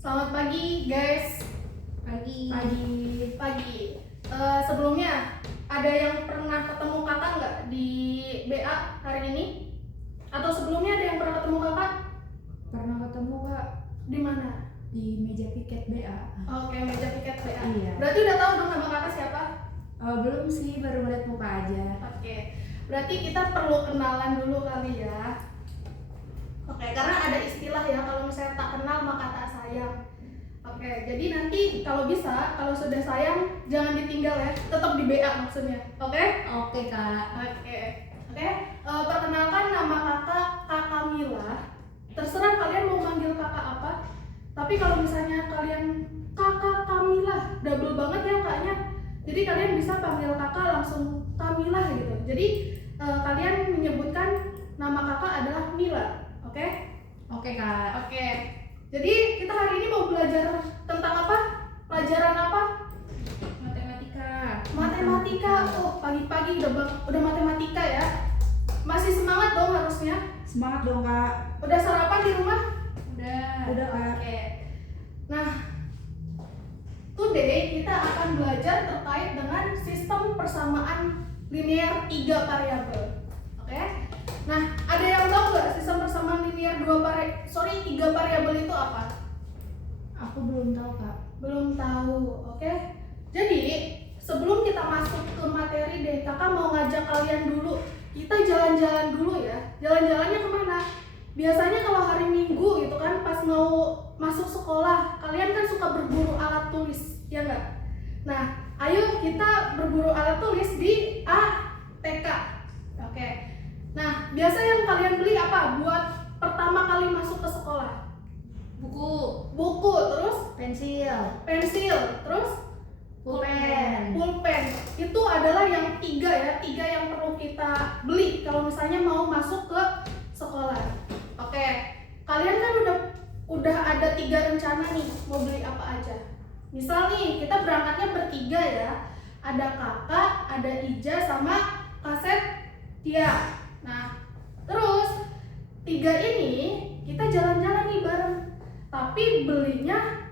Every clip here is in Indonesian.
Selamat pagi guys. Pagi. Sebelumnya ada yang pernah ketemu kakak nggak di BA hari ini? Atau sebelumnya ada yang pernah ketemu kakak? Pernah ketemu kak Di mana? di meja piket BA. Oke, meja piket BA. Iya. Berarti udah tahu dong nama kakak siapa? Belum sih, baru ngeliat muka aja. Oke. Berarti kita perlu kenalan dulu kali ya. Oke, karena ada istilah ya, kalau misalnya tak kenal maka tak sayang. Oke, jadi nanti kalau bisa, kalau sudah sayang jangan ditinggal ya, tetap di BA maksudnya. Oke? Oke kak. Oke. Perkenalkan nama kakak Mila. Terserah kalian mau manggil kakak apa. Tapi kalau misalnya kalian kakak Kamila, double banget ya kaknya. Jadi kalian bisa panggil kakak langsung Kamila gitu. Jadi kalian menyebutkan nama kakak adalah Mila. Oke? Oke kak. Oke. Jadi kita hari ini mau belajar tentang apa? Pelajaran apa? Matematika. Oh, pagi-pagi udah matematika ya. Masih semangat dong harusnya. Semangat dong kak. Udah sarapan di rumah? Udah kak. Oke. Nah, today kita akan belajar terkait dengan sistem persamaan linear 3 variabel. Oke? Nah, ada yang tahu nggak sistem persamaan linear 3 variabel itu apa? Aku belum tahu kak. Belum tahu, oke? Jadi, sebelum kita masuk ke materi deh, kakak mau ngajak kalian dulu. Kita jalan-jalan dulu ya. Jalan-jalannya kemana? Biasanya kalau hari Minggu gitu kan, pas mau masuk sekolah, kalian kan suka berburu alat tulis, ya nggak? Nah, ayo kita berburu alat tulis di ATK. Oke. Nah, biasa yang kalian beli apa buat pertama kali masuk ke sekolah? Buku, terus pensil, terus pulpen. Itu adalah yang tiga yang perlu kita beli kalau misalnya mau masuk ke sekolah. Oke, kalian kan udah ada 3 rencana nih mau beli apa aja. Misal nih kita berangkatnya bertiga ya, ada kakak, ada Ija sama Kaset Tia. Nah, terus 3 ini kita jalan-jalan nih bareng, tapi belinya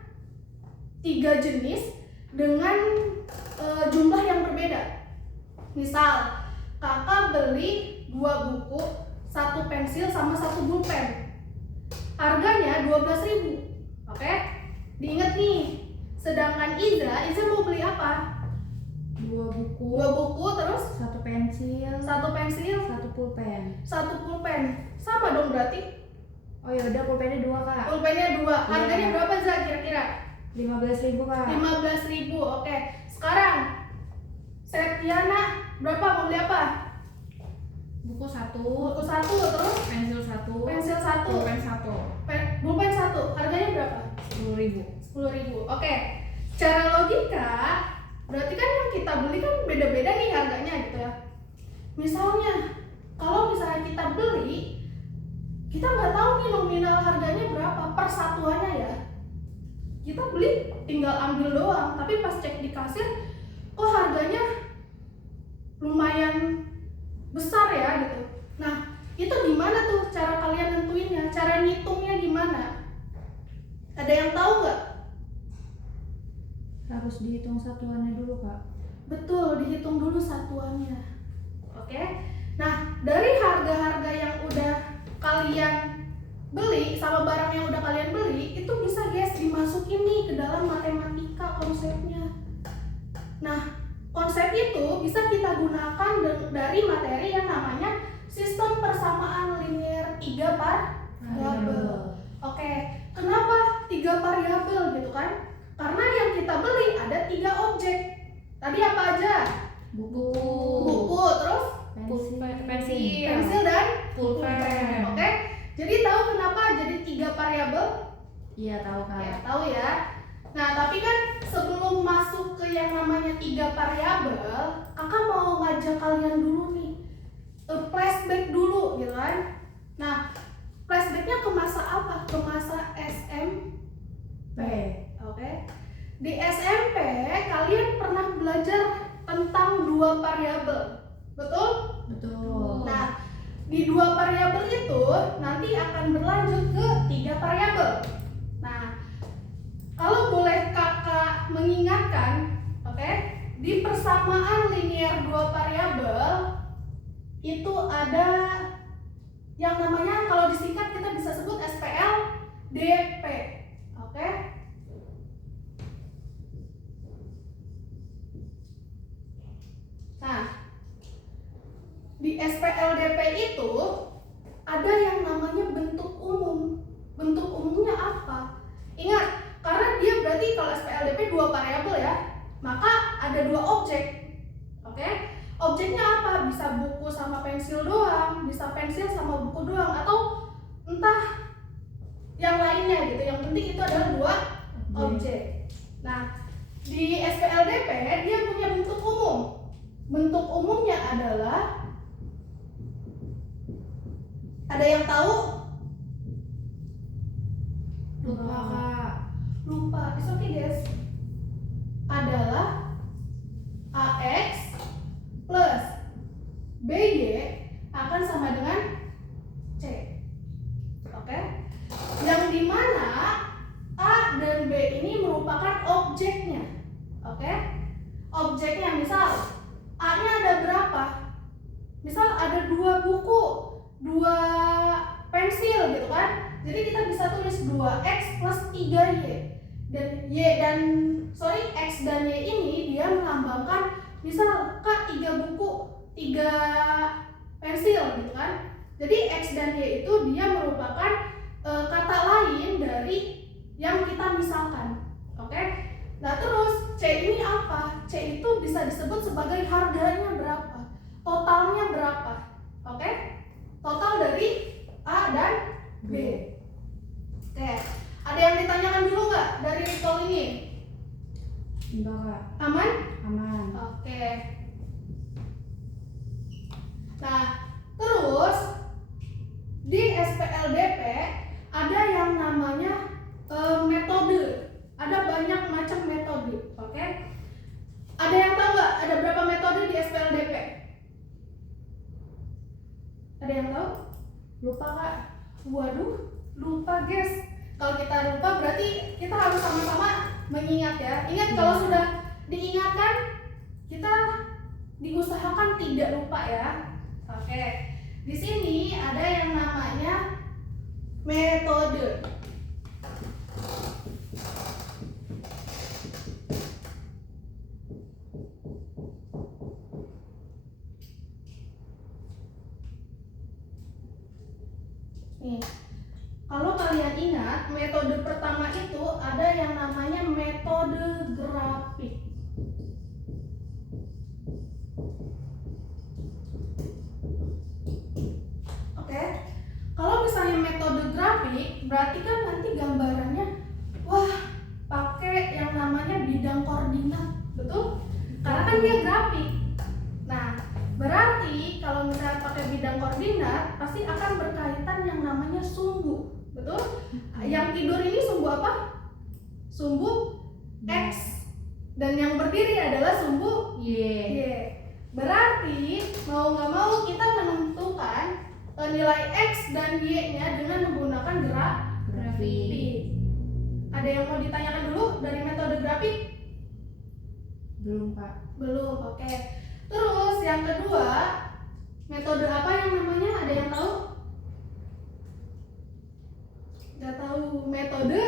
3 jenis dengan jumlah yang berbeda. Misal kakak beli 2 buku, 1 pensil sama 1 pulpen. Harganya 12.000. Oke? Diingat nih. Sedangkan Iza mau beli apa? 2 buku. 2 buku terus 1 pensil. 1 pensil, 1 pulpen. 1 pulpen. Sama dong berarti. Oh ya udah, pulpennya 2 kak. Pulpennya 2. Harganya berapa Za kira-kira? 15.000 kak. 15.000. Oke. Sekarang Septiana berapa, mau beli apa? Buku 1. Buku 1 terus Pensil 1. pensil 1. Pulpen 1. Pulpen 1. Harganya berapa? 10.000. 10.000. Oke. Secara logika berarti kan yang kita beli kan beda-beda nih harganya gitu ya. Misalnya kalau misalnya kita beli, kita nggak tahu nih nominal harganya berapa per satuannya ya. Kita beli tinggal ambil doang, tapi pas cek di kasir kok harganya lumayan besar ya gitu. Nah, itu gimana tuh cara kalian nentuinnya? Cara ngitungnya gimana? Ada yang tahu nggak? Harus dihitung satuannya dulu kak. Betul, dihitung dulu satuannya. Oke. Nah, dari harga-harga yang udah kalian beli sama barang yang udah kalian beli, itu bisa guys dimasukin nih ke dalam matematika konsepnya. Nah, konsep itu bisa kita gunakan dari materi yang namanya sistem persamaan linear 3 variabel. Oke, kenapa 3 variabel gitu kan? Karena yang kita beli ada 3 objek. Tadi apa aja? Buku, terus pensil dan pulpen. Oke. Jadi tahu kenapa jadi 3 variabel? Iya tahu kak. Ya, tahu ya. Nah, tapi kan sebelum masuk ke yang namanya 3 variabel, kakak mau ngajak kalian dulu nih flashback dulu gitu kan. Nah, flashbacknya ke masa apa? Ke masa SMP. Oke. Di SMP kalian pernah belajar tentang 2 variabel. Betul? Betul. Nah, di 2 variabel itu nanti akan berlanjut ke 3 variabel. Nah, Kalau boleh kakak mengingatkan, oke, di persamaan linear dua variabel itu ada yang namanya, kalau disingkat kita bisa sebut SPLDP, oke. Nah, di SPLDP itu ada yang namanya bentuk umum. Bentuk umumnya apa? Ingat, karena dia berarti kalau SPLDP dua variabel ya, maka ada dua objek. Oke? Objeknya apa? Bisa buku sama pensil doang, bisa pensil sama buku doang, atau entah yang lainnya gitu. Yang penting itu adalah dua objek. Nah, di SPLDP dia punya bentuk umum. Bentuk umumnya adalah, ada yang tahu? Lupa kak. Lupa, it's okay guys. Adalah AX plus BY akan sama dengan C. Oke? Yang dimana A dan B ini merupakan objeknya. Oke? Objeknya misal A-nya ada berapa? Misal ada 2 buku, 2 pensil gitu kan. Jadi kita bisa tulis 2x plus 3y. Dan X dan Y ini dia melambangkan misal Kak 3 buku, 3 pensil gitu kan. Jadi X dan Y itu dia merupakan kata lain dari yang kita misalkan. Oke? Nah terus C ini apa? C itu bisa disebut sebagai harganya berapa, totalnya berapa. Oke? Total dari A dan B. Oke, ada yang ditanyakan dulu nggak dari recall ini? Enggak kak. Aman? Aman. Oke. Nah, terus di SPLDP ada yang namanya metode. Ada banyak macam metode. Oke? Ada yang tahu nggak ada berapa metode di SPLDP? Ada yang tahu? Lupa kak. Waduh, lupa guys. Kalau kita lupa berarti kita harus sama-sama mengingat ya. Ingat kalau sudah diingatkan, kita diusahakan tidak lupa ya. Oke. Di sini ada yang namanya metode. Nih, kalau kalian ingat, metode pertama itu ada yang namanya metode grafik. Oke, kalau misalnya metode grafik, berarti kan nanti gambarannya, wah, pakai yang namanya bidang koordinat, betul? Karena kan dia grafik. Nah, berarti kalau misalnya pakai bidang koordinat pasti akan berkaitan yang namanya sumbu, betul? Yang tidur ini sumbu apa? Sumbu X, dan yang berdiri adalah sumbu Y. Berarti mau nggak mau kita menentukan nilai X dan Y-nya dengan menggunakan grafik. Ada yang mau ditanyakan dulu dari metode grafik? Belum kak. Belum, oke. Terus yang kedua, metode apa yang namanya? Ada yang tahu? Nggak tahu. Metode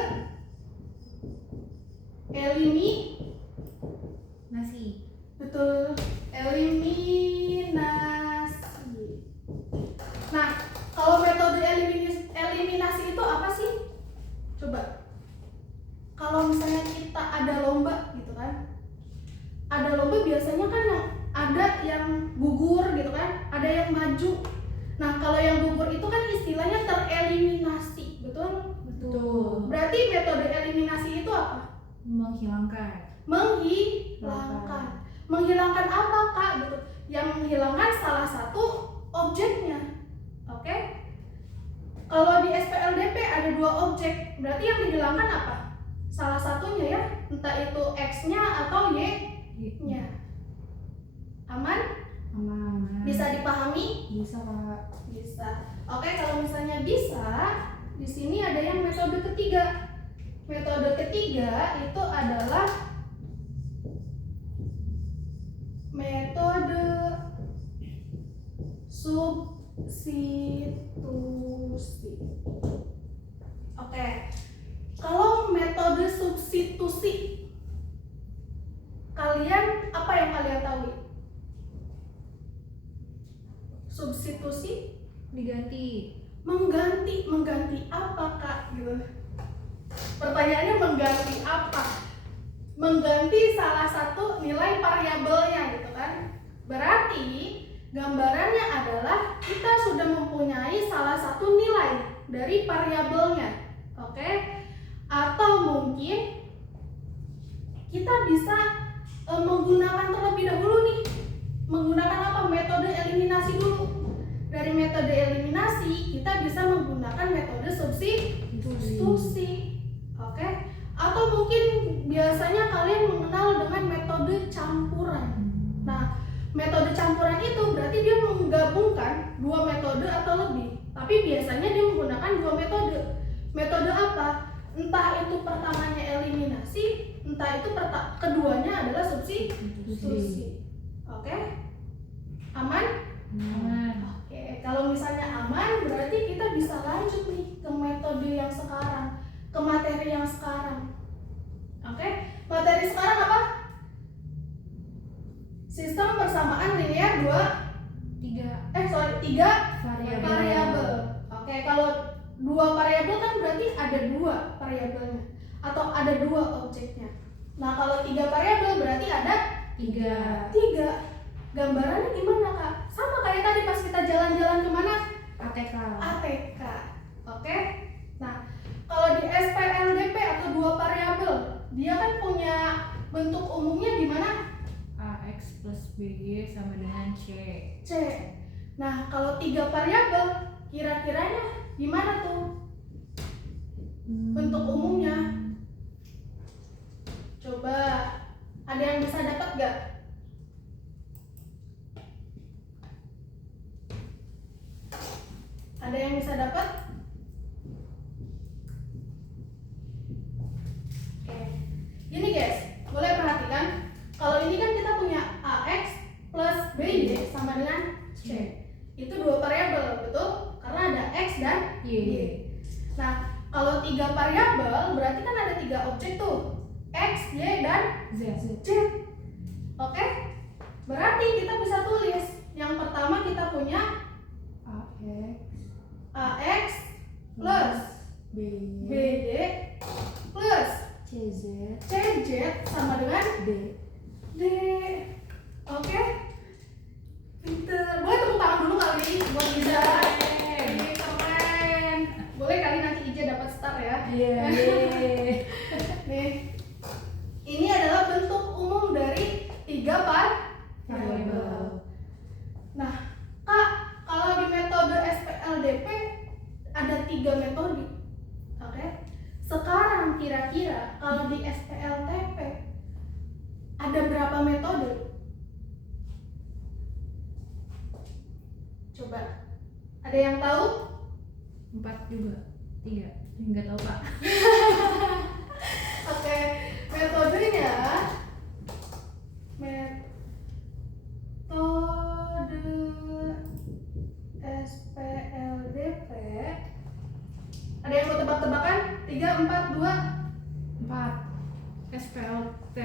Nasi. betul, eliminasi. Nah, kalau metode eliminasi itu apa sih? Coba. Kalau misalnya kita ada lomba gitu kan, ada lomba biasanya kan yang ada yang gugur gitu kan, ada yang maju. Nah, kalau yang gugur itu kan istilahnya tereliminasi, betul? Betul. Berarti metode eliminasi itu apa? Menghilangkan. Menghilangkan. Menghilangkan apa kak? Gitu. Yang menghilangkan salah satu objeknya. Oke? Kalau di SPLDP ada 2 objek, berarti yang dihilangkan apa? Salah satunya ya, entah itu X-nya atau Y-nya. Aman? Aman. Bisa dipahami? Bisa kak. Bisa. Oke, kalau misalnya bisa, di sini ada yang metode ketiga. Metode ketiga itu adalah metode substitusi. Oke. Kalau metode substitusi, kalian apa yang kalian tahu? Substitusi Diganti. mengganti apa Kak? Gitu. Pertanyaannya mengganti apa? Mengganti salah satu nilai variabelnya gitu kan. Berarti gambarannya adalah kita sudah mempunyai salah satu nilai dari variabelnya. Oke? Atau mungkin kita bisa menggunakan terlebih dahulu nih. Menggunakan apa? Metode eliminasi dulu. Dari metode eliminasi kita bisa menggunakan metode substitusi. Oke? Atau mungkin biasanya kalian mengenal dengan metode campuran. Nah, metode campuran itu berarti dia menggabungkan dua metode atau lebih. Tapi biasanya dia menggunakan dua metode. Metode apa? Entah itu pertamanya eliminasi, entah itu keduanya adalah substitusi. Oke? Aman? Aman. Oke, kalau misalnya aman berarti kita bisa lanjut nih ke metode yang sekarang, ke materi yang sekarang. Oke, materi sekarang apa? Sistem persamaan linear tiga variabel. Oke, kalau dua variabel kan berarti ada dua variabelnya atau ada dua objeknya. Nah, kalau tiga variabel berarti ada tiga. Gambarannya gimana Kak? Sama kayak tadi pas kita jalan-jalan kemana? ATK. Oke. Nah, kalau di SPLDP atau dua variabel, dia kan punya bentuk umumnya gimana? AX plus BY sama dengan C. Nah, kalau tiga variabel, kira-kiranya gimana tuh bentuk umumnya? Coba, ada yang bisa dapat gak? Ada yang bisa dapat? Oke. Gini guys, boleh perhatikan. Kalau ini kan kita punya AX plus BY sama dengan C. Itu dua variabel, betul? Karena ada X dan Y. Nah, kalau tiga variabel berarti kan ada tiga objek tuh. X, Y, dan Z. Oke? Berarti kita bisa tulis. Yang pertama kita punya AX plus BD plus CZ sama dengan D. Oke? Pinter. Boleh tepuk tangan dulu kali buat Iza. Keren. Boleh kali nanti Ija dapat star ya. Nih. Ini adalah bentuk umum dari tiga variabel. Nah, Kak, kalau di metode SPLDP ada tiga metode. Oke? Sekarang kira-kira kalau di SPLTP ada berapa metode? Coba. Ada yang tahu? 4 juga. 3. Enggak tahu, Pak. Oke, metodenya SPLDP. Ada yang mau tebak-tebakan? 3, 4, 2 4. SPLT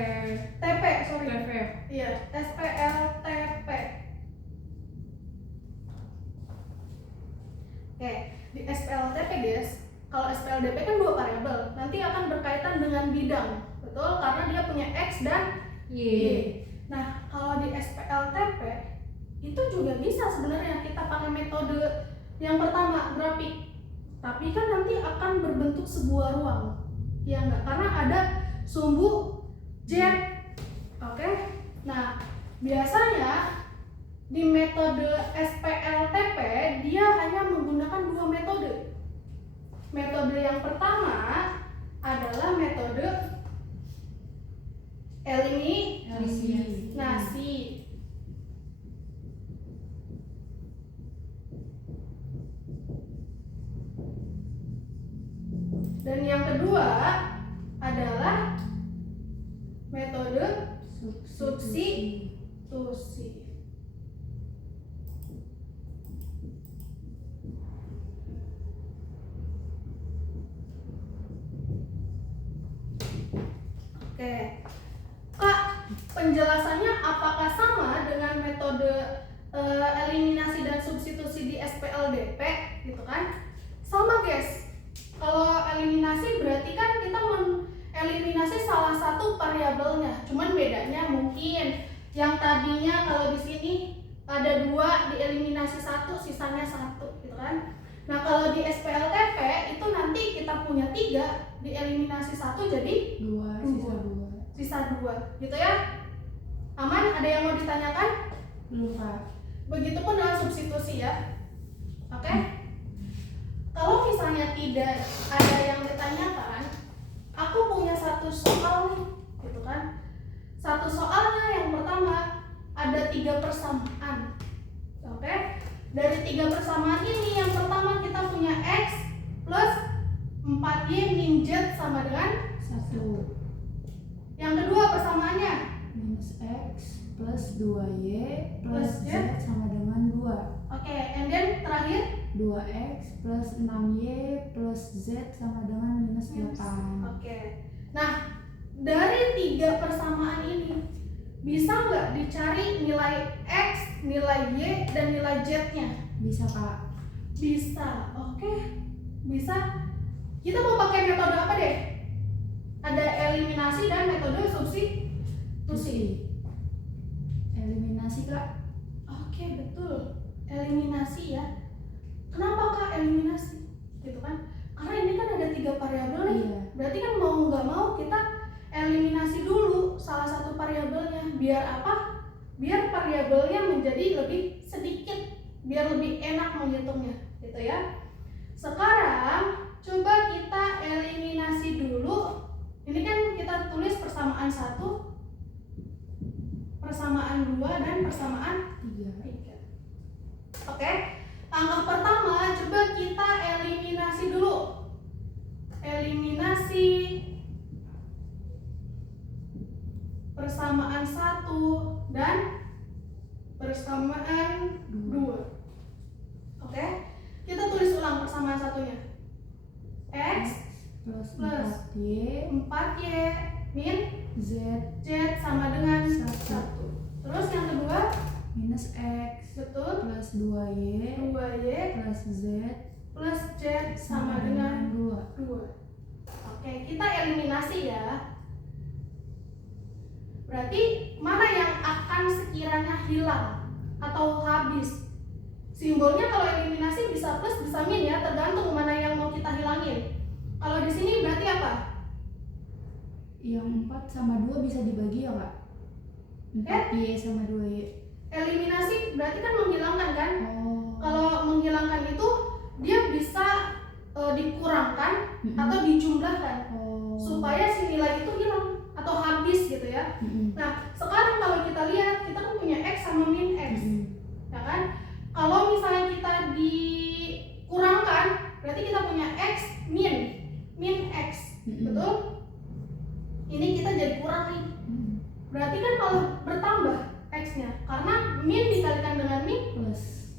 TP, sorry. TP. Iya, SPLTP. Oke, di SPLTP guys, kalau SPLDP kan dua variabel, nanti akan berkaitan dengan bidang, betul? Karena dia punya X dan Y. Nah, kalau di SPLTP itu juga bisa sebenarnya kita pakai metode yang pertama, grafik. Tapi kan nanti akan berbentuk sebuah ruang. Ya enggak? Karena ada sumbu Z. Oke? Nah, biasanya di metode SPLTP dia hanya menggunakan dua metode. Metode yang pertama adalah metode eliminasi. Dan yang kedua penjelasannya apakah sama dengan metode eliminasi dan substitusi di SPLDP gitu kan? Sama guys. Kalau eliminasi berarti kan kita mengeliminasi salah satu variabelnya. Cuman bedanya mungkin yang tadinya kalau di sini ada 2 dieliminasi 1, sisanya 1 gitu kan. Nah, kalau di SPLTP itu nanti kita punya 3 dieliminasi 1 jadi 2, sisa 2 gitu ya. Aman? Ada yang mau ditanyakan? belum Kak. Begitupun dengan substitusi ya. Oke? Kalau misalnya tidak ada yang ditanyakan, aku punya satu soal nih, gitu kan? Satu soalnya yang pertama ada 3 persamaan. Oke? Dari 3 persamaan ini yang pertama kita punya X plus 4Y min Z sama dengan 1 yang kedua persamaannya minus X plus 2Y Plus plus Z sama dengan 2. oke, and then terakhir 2X plus 6Y plus Z sama dengan minus 8. Oke. Nah, dari 3 persamaan ini bisa nggak dicari nilai X, nilai Y, dan nilai Z-nya? Bisa Kak. Bisa. Oke. Bisa. Kita mau pakai metode apa deh? Ada eliminasi dan metode substitusi. Eliminasi Kak. Oke, betul. Eliminasi ya. Kenapa Kak eliminasi? Gitu kan? Karena ini kan ada 3 variabel nih. Iya. Berarti kan mau nggak mau kita eliminasi dulu salah satu variabelnya. Biar apa? Biar variabelnya menjadi lebih sedikit, biar lebih enak menghitungnya, gitu ya. Sekarang coba kita eliminasi dulu. Ini kan kita tulis persamaan 1, persamaan 2, dan persamaan 3. Oke. Langkah pertama coba kita eliminasi dulu. Eliminasi persamaan 1 dan persamaan 2. Oke. Kita tulis ulang persamaan satunya. X plus plus 4Y 4Y min Z Z sama dengan 1. 1 Terus yang kedua, minus X betul, plus 2Y 2Y plus Z plus Z sama dengan 2. 2. Oke, kita eliminasi ya. Berarti mana yang akan sekiranya hilang atau habis? Simbolnya kalau eliminasi bisa plus bisa min ya, tergantung mana yang mau kita hilangin. Kalau di sini berarti apa? Yang 4 sama 2 bisa dibagi ya Kak? 4Y sama 2Y. Eliminasi berarti kan menghilangkan kan? Oh. Kalau menghilangkan itu dia bisa dikurangkan atau dijumlahkan supaya si nilai itu hilang atau habis gitu ya. Nah, sekarang kalau kita lihat kita kan punya X sama min X, ya kan? Kalau misalnya kita dikurangkan, berarti kita punya X min X, betul? Ini kita jadi kurang nih. Berarti kan malah bertambah X-nya, karena min dikalikan dengan min plus.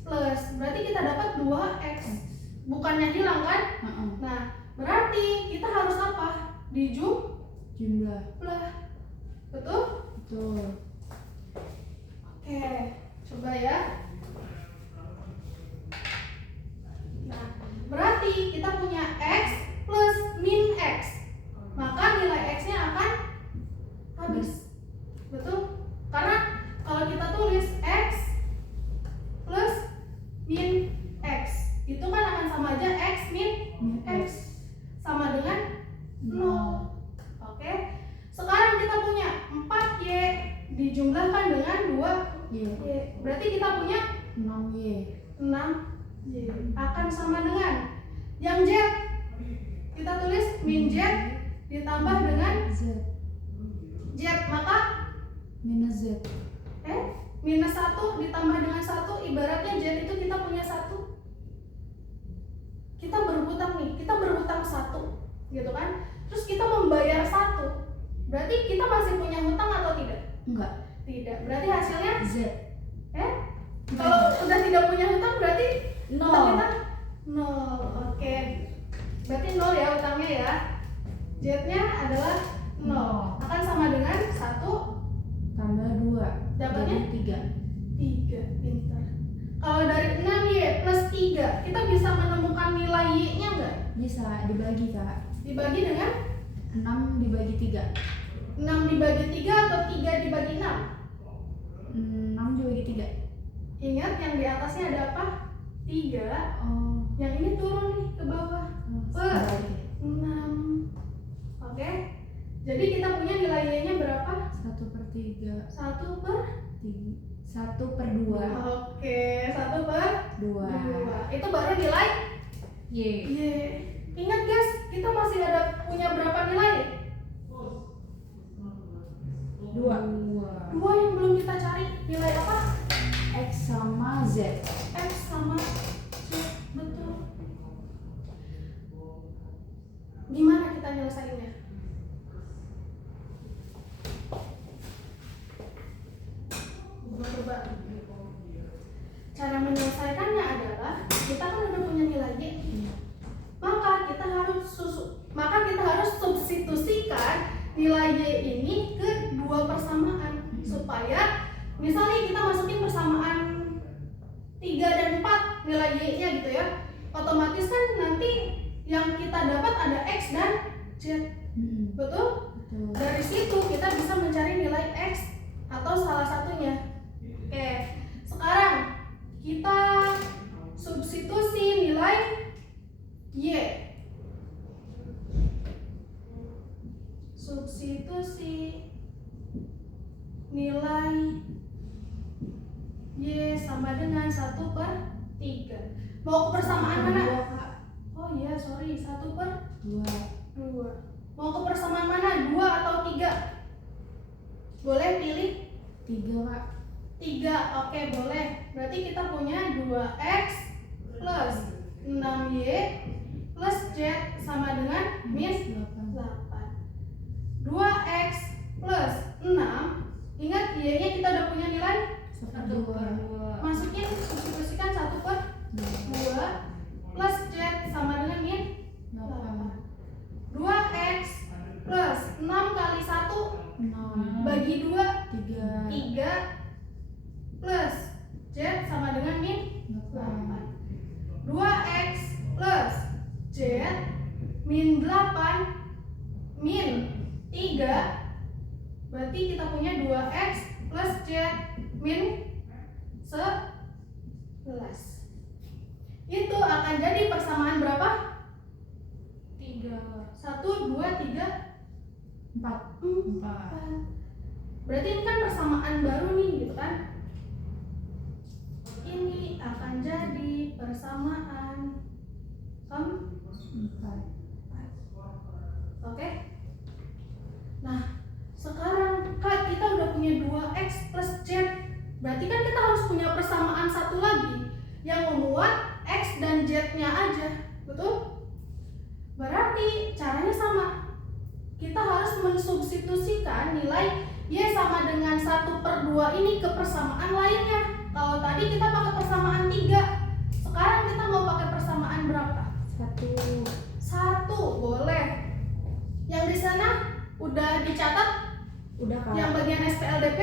Berarti kita dapat 2X, bukannya hilang kan? Nah, berarti kita harus apa? Jumlah. Betul? Betul. Oke, coba ya. Nah, berarti kita punya X plus min X, maka nilai X-nya akan habis. Betul? Karena kalau kita tulis X plus min X, itu kan akan sama aja X min X sama dengan 0. Oke. Sekarang kita punya 4Y dijumlahkan dengan 2Y. Berarti kita punya 6Y. 6Y akan sama dengan yang Z. Kita tulis min Z ditambah dengan Z, maka minus Z. minus 1 ditambah dengan 1, ibaratnya Z itu kita punya 1. Kita berhutang nih, kita berhutang 1, gitu kan? Terus kita membayar 1. Berarti kita masih punya hutang atau tidak? Enggak. Tidak. Berarti hasilnya Z. Kalau udah tidak punya hutang berarti Nol. hutang kita 0. Oke. Berarti 0 ya hutangnya ya. Z-nya adalah 0. Akan sama dengan 1 tambah tambah 2 Dapatnya? jadi 3, pintar. Kalau dari 6Y plus 3, kita bisa menemukan nilai Y-nya nggak? 3. Bisa dibagi, Kak. Dibagi dengan 6 dibagi 3. 6 dibagi 3 atau 3 dibagi 6? 6 dibagi 3. Ingat yang di atasnya ada apa? 3. Oh. Yang ini turun nih ke bawah. Per Dibagi. 6. Oke. Jadi kita punya nilai Y-nya berapa? 1/3. 1 per 1/2. Oke, 1 per 2. 2. Itu baru nilai Y. Y. Ingat guys, kita masih ada punya berapa nilai? 2. 2 yang belum kita cari. Nilai apa? X sama Z. X sama Z. Betul. Gimana kita nyelesainnya? Gua coba. Cara menyelesaikannya adalah kita kan udah punya nilai Y. Maka kita harus substitusikan nilai Y ini ke dua persamaan supaya misalnya kita masukin persamaan 3 dan 4 nilai Y-nya gitu ya. Otomatis kan nanti yang kita dapat ada X dan Z. Betul? Betul. Dari situ kita bisa mencari nilai X atau salah satunya. Oke, sekarang kita substitusi nilai Y. Substitusi nilai Y sama dengan 1/3. Mau ke persamaan mana? 2, Kak. Oh iya, sorry, 1/2. 2. Mau ke persamaan mana? 2 atau 3? Boleh pilih 3, Kak. 3, oke boleh. Berarti kita punya 2X plus 6Y plus Z sama dengan min 8. 2X plus 6, ingat Y-nya kita udah punya nilai 1/2. Masukin, substitusikan 1/2 plus Z sama dengan min 8. 2X plus 6 kali 1 6 bagi 2 3 3 plus Z sama dengan min 8. 2X plus Z min 8 min 3, berarti kita punya 2X plus Z min 11. Itu akan jadi persamaan berapa? 1, 2, 3, 4. 4. Berarti ini kan persamaan baru nih gitu kan. Ini akan jadi persamaan 4. Oke. Nah, sekarang Kak kita udah punya 2X plus Z. Berarti kan kita harus punya persamaan satu lagi yang memuat X dan Z-nya aja. Betul? Berarti caranya sama. Kita harus mensubstitusikan nilai Y sama dengan 1/2 ini ke persamaan lainnya. Kalau tadi kita pakai persamaan 3, sekarang kita mau pakai persamaan berapa? 1. Boleh. Yang di sana udah dicatat? Udah, Kak. Yang bagian SPLDP?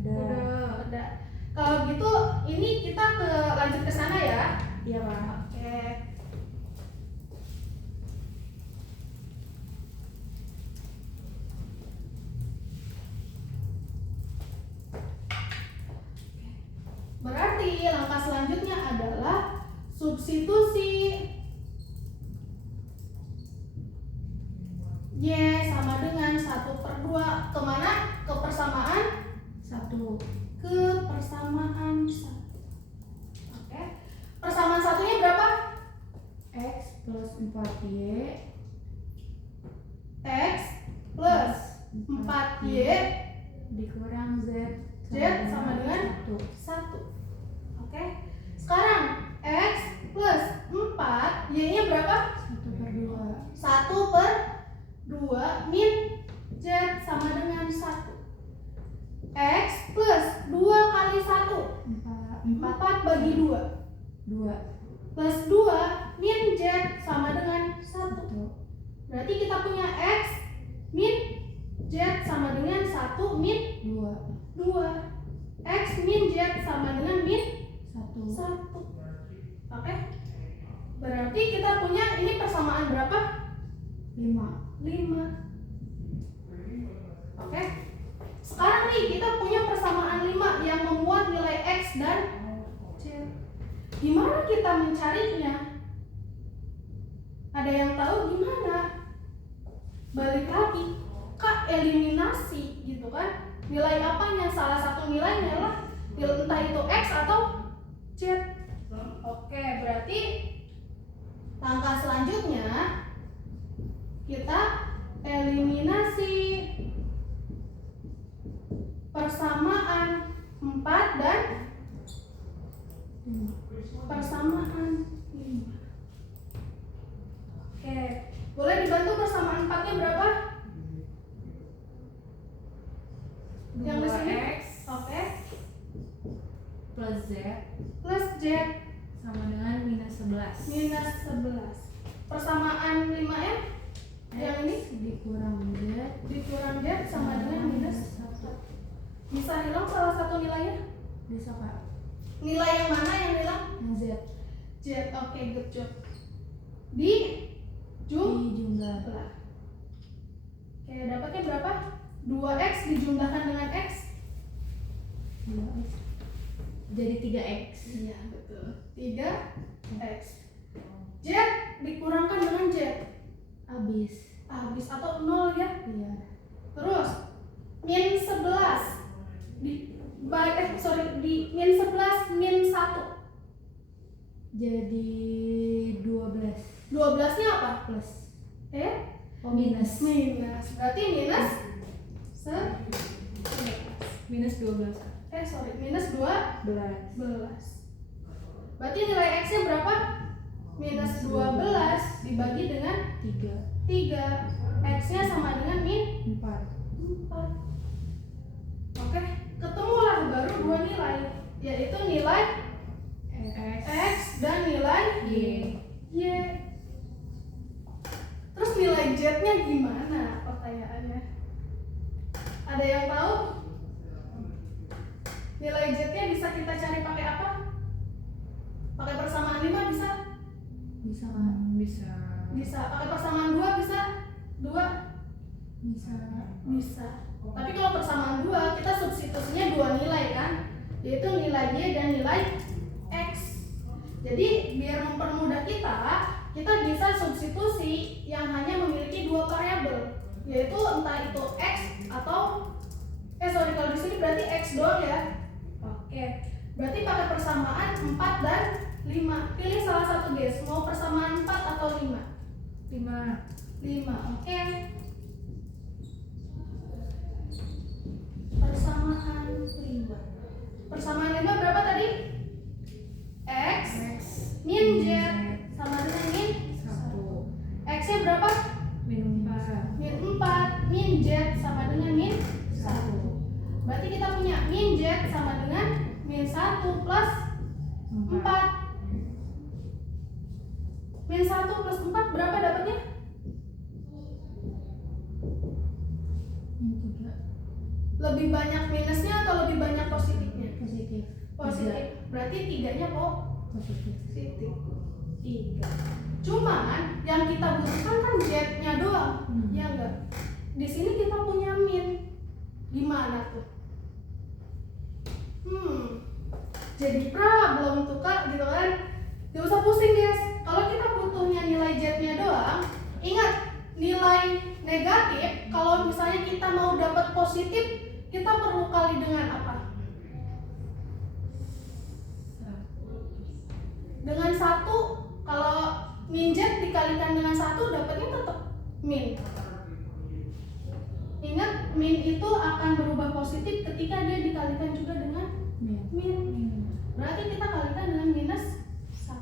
Udah. Kalau gitu ini kita lanjut ke sana ya. Iya, Kak. Oke. Berarti langkah selanjutnya adalah substitusi Y sama dengan 1/2 kemana? Ke persamaan 1. ke persamaan 1. Oke. Persamaan satunya berapa? X plus 4Y X plus 4Y dikurang Z sama dengan 1. 1. Oke. Sekarang X plus 4, Y-nya berapa? 1/2. 1/2 min Z sama dengan 1. X plus 2 kali 1 4 bagi 2 plus 2 min Z sama dengan 1. Berarti kita punya X min Z sama dengan 1 min 2. 2. X min Z sama dengan min 1. 1. Oke. Berarti kita punya ini persamaan berapa? 5. 5. Oke. Sekarang nih kita punya persamaan 5 yang memuat nilai X dan Z. Gimana kita mencarinya? Ada yang tahu gimana? Balik lagi ke eliminasi gitu kan. Nilai apanya? Salah satu nilainya lah entah itu X atau Z. Oke, berarti langkah selanjutnya kita eliminasi persamaan 4 dan persamaan 5. Oke, boleh dibantu persamaan 4-nya berapa? Yang di sini? 2x Oke, plus Z plus Z sama dengan minus 11. minus 11. Persamaan 5-nya yang ini dikurang Z dikurang Z sama dengan minus 1. Bisa hilang salah satu nilainya? Bisa Kak. Nilai yang mana yang hilang? Yang Z Z. Oke, good job. di Jumlah. jumlah Oke, dapatnya berapa? 2X dijumlahkan dengan X. 2x jadi 3x. Iya, betul. 3X. Z dikurangkan dengan Z. Habis. Habis atau 0 ya. Iya. Terus min 11 di min 11 min 1. Jadi 12 12-nya apa? plus Minus. Berarti minus minus 12. minus 12. Berarti nilai X-nya berapa? Minus 12 dibagi dengan 3. X-nya sama dengan min 4. Oke, ketemulah baru dua nilai, yaitu nilai X dan nilai Y. Terus nilai Z-nya gimana pertanyaannya? Ada yang tahu? Nilai Z-nya bisa kita cari pakai apa? Pakai persamaan 5 bisa? Bisa Kak? Bisa. Pakai persamaan 2 bisa? 2? Bisa. Tapi kalau persamaan 2 kita substitusinya dua nilai kan? Yaitu nilai Y dan nilai X. Jadi biar mempermudah kita bisa substitusi yang hanya memiliki dua variabel, yaitu entah itu X atau kalau di sini berarti X doang ya. Oke. Berarti pakai persamaan 4 dan 5. Pilih salah satu guys, mau persamaan 4 atau 5? 5. Oke. Persamaan 5. Persamaan 5 berapa tadi? X min Z sama dengan min 1. X-nya berapa? Min 4. Min Z sama dengan min 1. Berarti kita punya min Z sama dengan min 1 plus 4. Min 1 plus 4 berapa dapatnya? Min 3. Lebih banyak minusnya atau lebih banyak positifnya? Positif. Berarti 3-nya Positif. 3. Cuman yang kita butuhkan kan Z-nya doang. Ya enggak? Di sini kita punya min. Gimana tuh? Jadi problem tuh Kak, gitu kan? Gak usah pusing guys. Kalau kita butuhnya nilai Z-nya doang, ingat nilai negatif. Kalau misalnya kita mau dapat positif, kita perlu kali dengan apa? Dengan 1. Kalau min Z dikalikan dengan 1 dapatnya tetap min. Ingat, min itu akan berubah positif ketika dia dikalikan juga dengan min. Berarti kita kalikan dengan minus 1.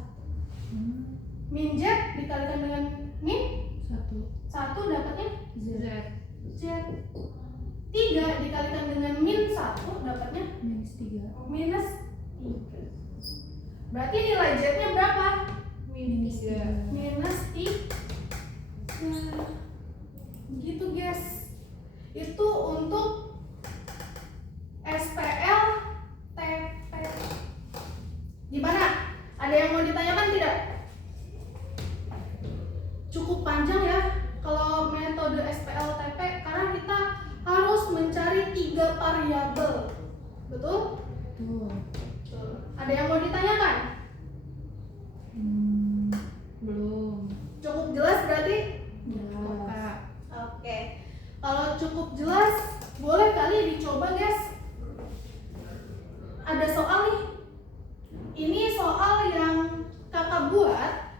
Min Z dikalikan dengan min 1 dapatnya Z. 3 dikalikan dengan min 1 dapatnya minus 3. Berarti nilai Z-nya berapa? Minus 3. Begitu guys. Itu untuk S1 cukup jelas, boleh kali dicoba guys. Ada soal nih. Ini soal yang kakak buat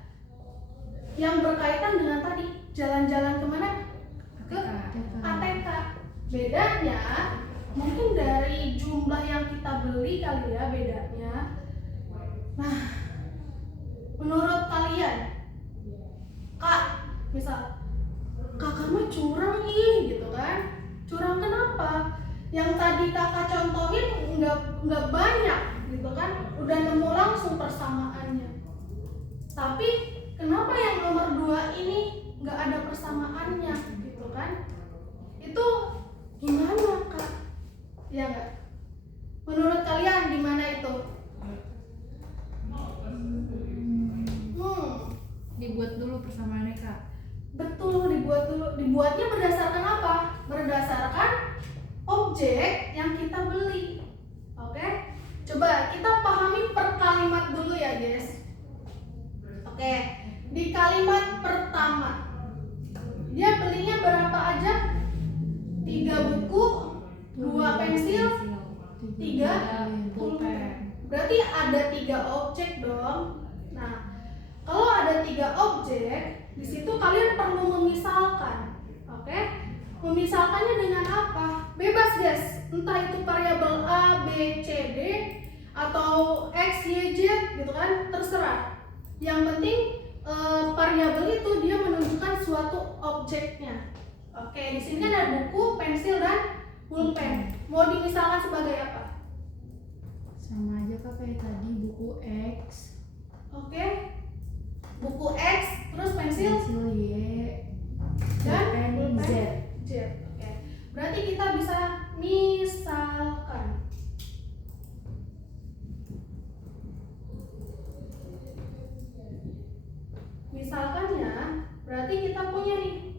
yang berkaitan dengan tadi jalan-jalan kemana? Ke ATK. Bedanya mungkin dari jumlah yang kita beli kali ya bedanya. Nah, menurut kalian, Kak, misal kakak mah curang ih gitu kan? Curang kenapa? Yang tadi kakak contohin nggak banyak gitu kan? Udah nemu langsung persamaannya. Tapi kenapa yang nomor 2 ini nggak ada persamaannya gitu kan? Itu gimana Kak? Ya nggak? Menurut kalian gimana itu? Dibuat dulu persamaannya Kak. Betul, dibuat dulu. Dibuatnya berdasarkan apa? Berdasarkan objek yang kita beli. Oke? Coba kita pahami per kalimat dulu ya guys. Oke, di kalimat pertama dia belinya berapa aja? 3 buku, 2 pensil, 3 pulpen. Berarti ada 3 objek dong. Nah, kalau ada 3 objek, di situ kalian perlu memisalkan. Oke? Memisalkannya dengan apa? Bebas guys. Entah itu variabel A, B, C, D atau X, Y, Z gitu kan, terserah. Yang penting variabel itu dia menunjukkan suatu objeknya. Oke, di sini kan ada buku, pensil dan pulpen. Mau dimisalkan sebagai apa? Sama aja Kak kayak tadi, buku X. Oke. Buku X, terus pensil Y, dan pulpen Z. Z. Oke. Berarti kita bisa misalkan. Misalkannya, berarti kita punya nih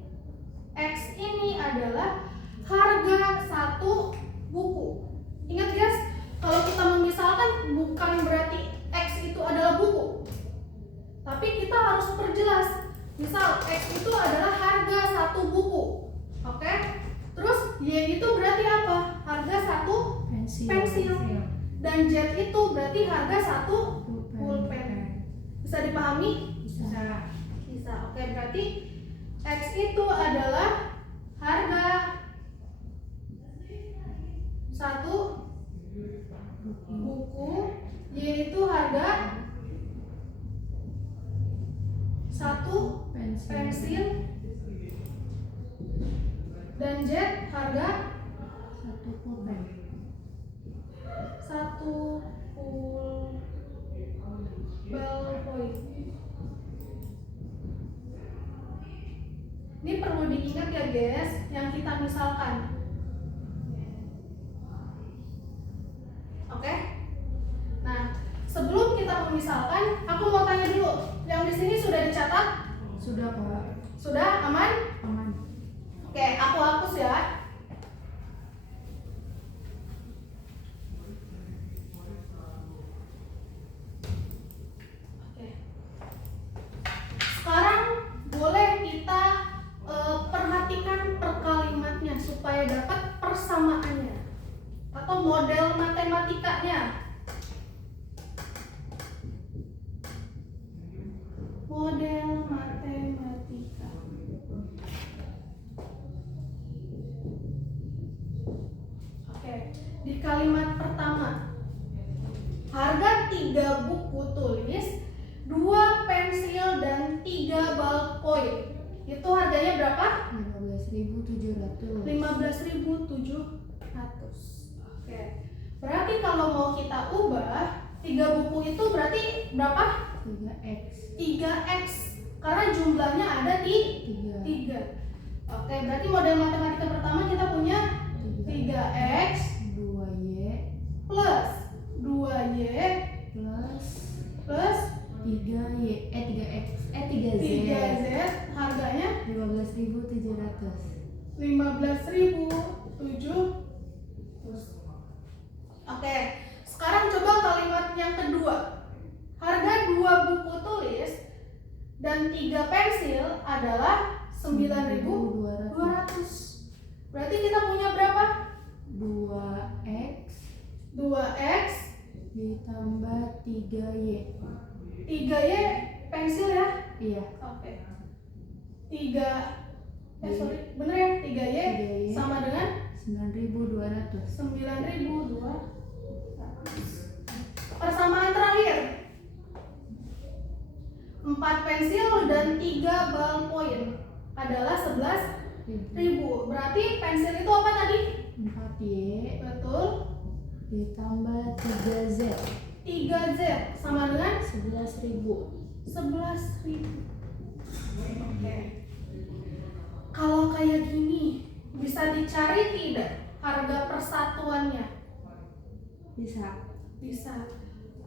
X ini adalah harga 1 buku. Ingat guys, kalau kita memisalkan bukan berarti X itu adalah buku, tapi kita harus perjelas. Misal X itu adalah harga 1 buku. Oke? Terus Y itu berarti apa? Harga 1 pensil. Dan Z itu berarti harga 1 pulpen. Bisa dipahami? Bisa. Oke, berarti X itu adalah harga 1 buku, Y itu harga 1 pensil, dan Z harga 1 pulpen. 1 ballpoint. Ini perlu diingat ya guys, yang kita misalkan. Oke? Nah, sebelum kita memisalkan, aku mau tanya dulu. Yang di sini sudah dicatat? Sudah Kak. Sudah aman? Aman. Oke, aku hapus ya. Oke. Sekarang boleh kita perhatikan per kalimatnya supaya dapat persamaannya atau model matematikanya. Model matematika. Oke, di kalimat pertama, harga 3 buku tulis, 2 pensil dan 3 ballpoint. Itu harganya berapa? 15.700. 15.700. Oke. Berarti kalau mau kita ubah 3 buku itu berarti berapa? 3X. 3x. Karena jumlahnya ada di 3. Oke, berarti model matematika pertama kita punya 3x 2Y plus 2y plus plus 3Z 3z harganya 15.700. 15.700. Oke, sekarang coba kalimat yang kedua. Harga 2 buku tulis dan 3 pensil adalah 9.200. Berarti kita punya berapa? 2x 2x ditambah 3y. 3y pensil ya? Iya. Oke. 3 bener ya? 3y 3y sama dengan 9.200. 9.200. Persamaan terakhir, 4 pensil dan 3 ballpoint adalah 11.000. Berarti pensil itu apa tadi? 4y Betul. ditambah 3z 3z sama dengan 11.000. 11.000. Oke. Kalau kayak gini bisa dicari tidak harga persatuannya? Bisa. Bisa.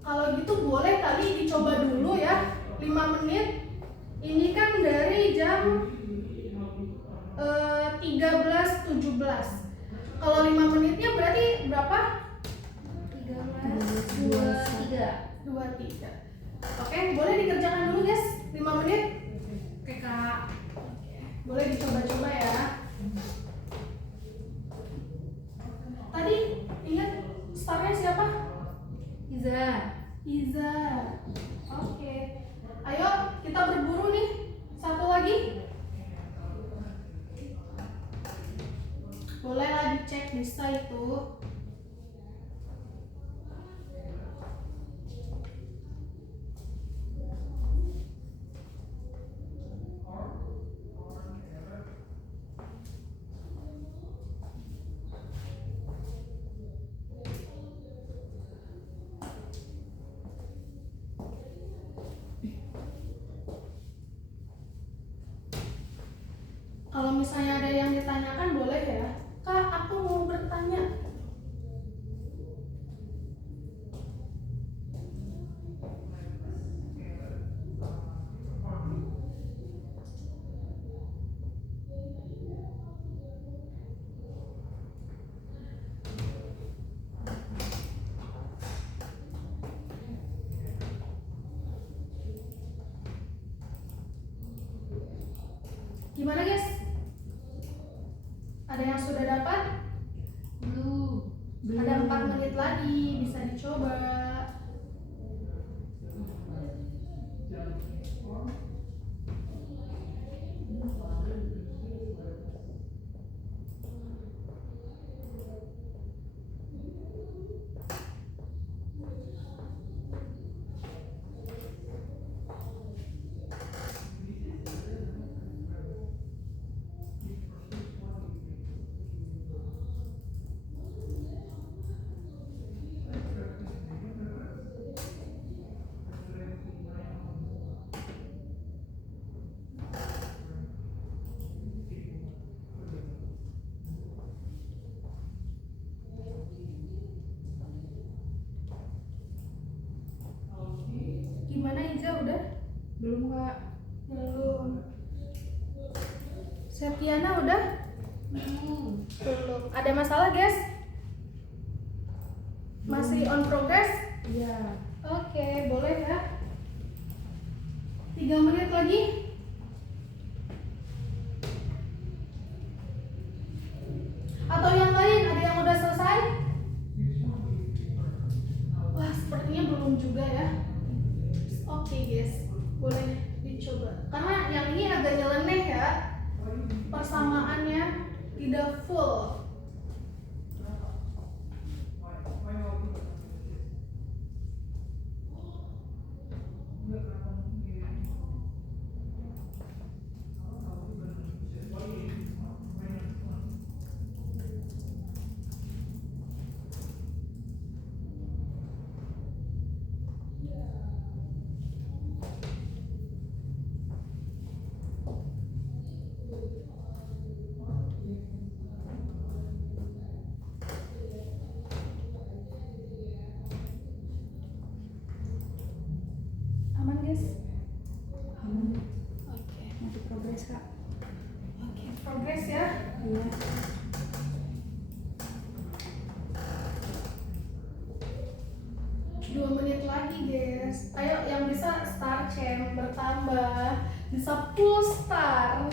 Kalau gitu boleh kali dicoba dulu ya, 5 menit. Ini kan dari jam 13.17. Kalau 5 menitnya berarti berapa? 23. Oke, boleh dikerjakan dulu guys, 5 menit. Oke Kak. Boleh dicoba-coba ya. Tadi ingat startnya siapa? Iza. Oke. Ayo kita berburu nih. Satu lagi. Bolehlah dicek bisa itu. Kalau misalnya ada yang ditanyakan boleh ya. Kak, aku mau bertanya. Gimana guys? Ada yang sudah dapat? Belum. Ada 4 menit lagi, bisa dicoba. Gimana Iza, udah? Belum Kak. Belum. Septiana udah? Belum. Belum. Ada masalah guys? Masih on progress? Iya. Oke, boleh ya. 3 menit lagi. Atau yang lain, ada yang udah selesai? Wah, sepertinya belum juga ya. Oke guys, boleh dicoba. Karena yang ini agak nyeleneh ya. Persamaannya tidak full. Aman guys? Aman. Oke. Masih progres Kak. Oke, progress ya. Iya. Dua menit lagi guys. Ayo yang bisa star champ bertambah, bisa full star.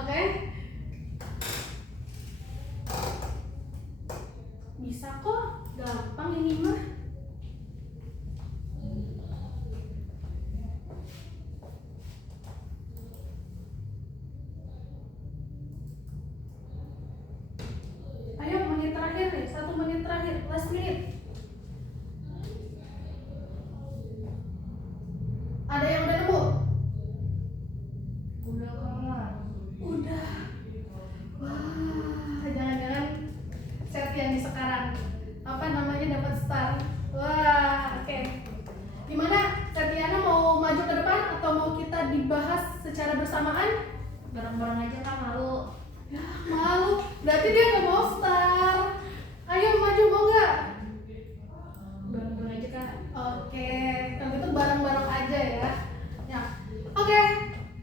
Oke. secara bersamaan? Bareng-bareng aja Kak, malu. Malu, berarti dia nggak mau start. Ayo maju, mau nggak? Bareng-bareng aja Kak. Oke, kalau gitu bareng-bareng aja ya. Ya, oke.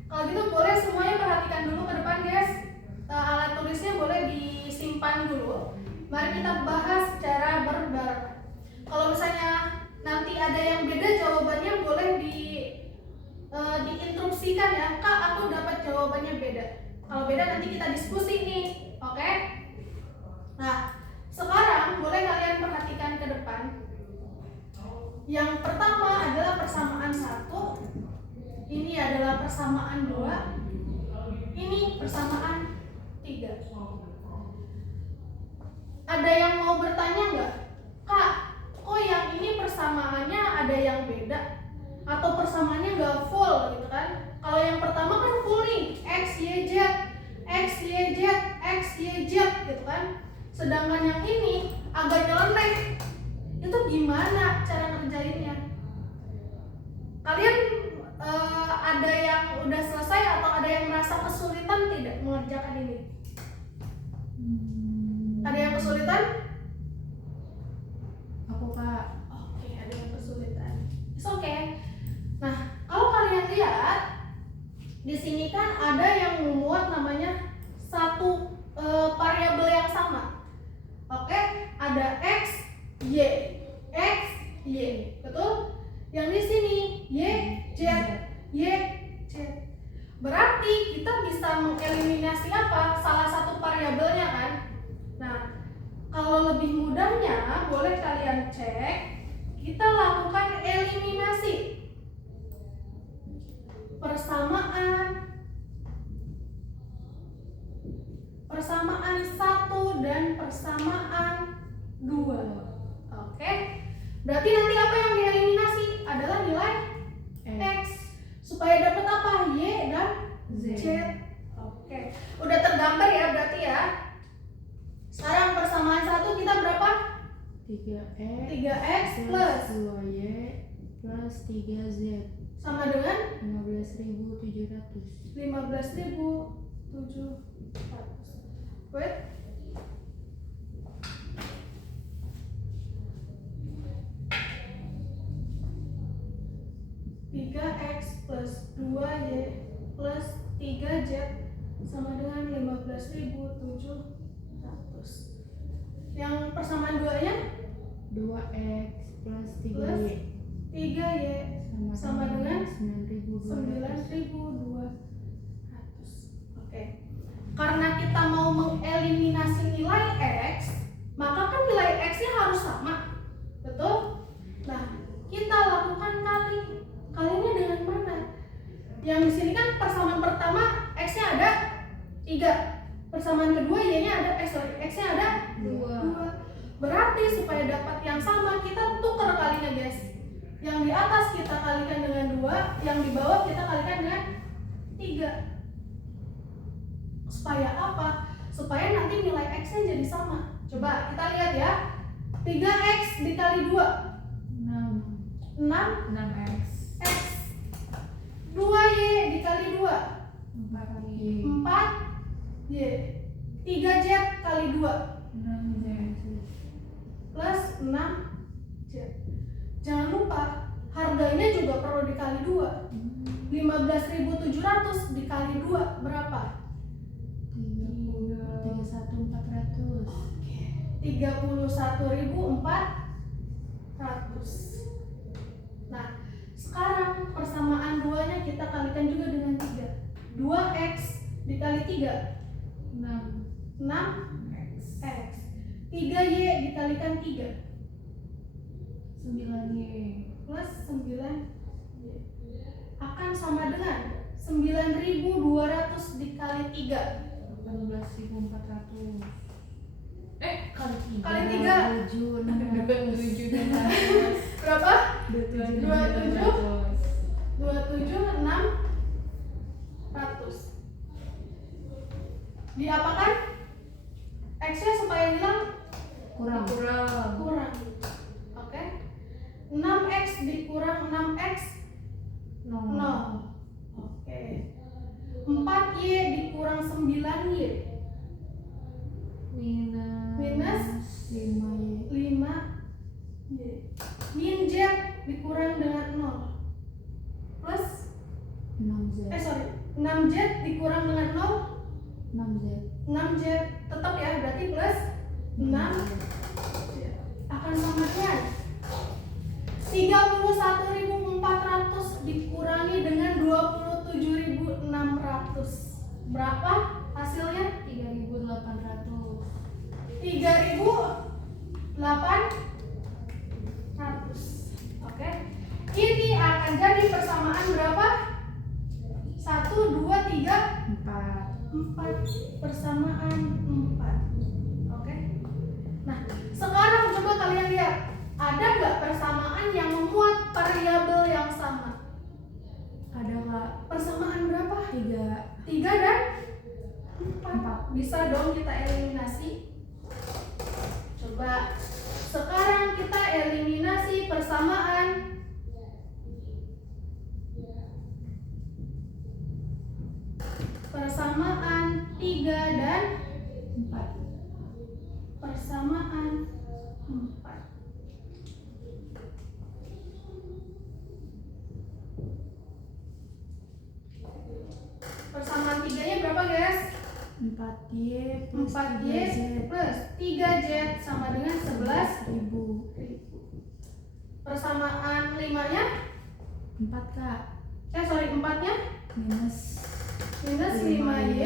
Kalau gitu boleh semuanya perhatikan dulu ke depan guys. Alat tulisnya boleh disimpan dulu. Mari kita bahas secara berbarengan. Kalau misalnya nanti ada yang beda jawabannya boleh diinstruksikan ya. Kak, aku dapat jawabannya beda. Kalau beda nanti kita diskusi nih, oke? Nah, sekarang boleh kalian perhatikan ke depan. Yang pertama adalah persamaan 1. Ini adalah persamaan 2. Ini persamaan 3. Ada yang mau bertanya nggak? Kak, kok yang ini persamaannya ada yang beda? Atau persamaannya nggak full gitu kan? Kalau yang pertama kan full nih, X, Y, Z, X, Y, Z, X, Y, Z gitu kan. Sedangkan yang ini agak nyeleneh. Itu gimana cara ngerjainnya? Kalian ada yang udah selesai atau ada yang merasa kesulitan tidak mengerjakan ini? Ada yang kesulitan? Aku Kak. Oke, ada yang kesulitan. It's okay. Nah, kalau kalian lihat di sini kan ada yang memuat namanya satu variabel yang sama. Oke, ada X, Y, X, Y, betul? Yang di sini Y, Z, Y, Z. Berarti kita bisa mengeliminasi apa? Salah satu variabelnya kan? Nah, kalau lebih mudahnya boleh kalian cek. Kita lakukan eliminasi. Persamaan 1 dan persamaan 2. Oke. Berarti nanti apa yang dieliminasi adalah nilai X. Supaya dapat apa? Y dan Z. Oke. Udah tergambar ya berarti ya. Sekarang persamaan 1 kita berapa? 3X 3X plus 2Y plus 3Z sama dengan 15.700. 15.700. Wait. Tiga X plus 2Y plus 3Z sama dengan 15.700. Yang persamaan 2-nya 2X plus 3Y 3Y sama dengan 9.200. 9.200. Oke. Karena kita mau mengeliminasi nilai X, maka kan nilai X-nya harus sama. Betul? Nah, kita lakukan kali. Kalinya dengan mana? Yang di sini kan persamaan pertama X-nya ada 3. Persamaan kedua Y-nya ada X-nya ada 2. Berarti supaya dapat yang sama kita tukar kalinya, guys. Yang di atas kita kalikan dengan 2, yang di bawah kita kalikan dengan 3. Supaya apa? Supaya nanti nilai X-nya jadi sama. Coba kita lihat ya. 3X dikali 2 6 6X X. 2Y dikali 2 4Y 4Y. 3Z kali 2 plus 6Z. Jangan lupa harganya juga perlu dikali 2. 15.700 dikali 2 berapa? 31.400. 31.400. Nah, sekarang persamaan 2-nya kita kalikan juga dengan 3. 2X dikali 3 6X. 3Y dikalikan 3 9Y plus 9Y akan sama dengan 9.200 dikali 3 18.400. kali 3 kali 3 27.600. berapa? 27.600. 27.600. Diapakan? X-nya supaya hilang Kurang. kurang. Oke. 6X dikurang 6X 0. Oke. 4Y dikurang 9Y. Minus 5Y. 5Y. Min Z dikurang dengan 0. Plus 6Z. 6Z dikurang dengan 0. 6Z. 6Z tetap ya, berarti plus 6 akan sama dengan 31.400 dikurangi dengan 27.600. Berapa hasilnya? 3.800. 3.800. Oke. Ini akan jadi persamaan berapa? 1, 2, 3, 4. Persamaan 4. Oke. Nah, sekarang coba kalian lihat, ada nggak persamaan yang memuat variabel yang sama? Ada Kak. Persamaan berapa? 3. 3 dan 4. 4. Bisa dong kita eliminasi. Coba sekarang kita eliminasi persamaan persamaan 3 dan 4. persamaan 4. Persamaan 3-nya berapa, guys? 4Y plus 4Y 3Z. plus 3Z sama dengan 11.000. 1000. Persamaan 5-nya 4 Kak. 4-nya Minus minus 5Y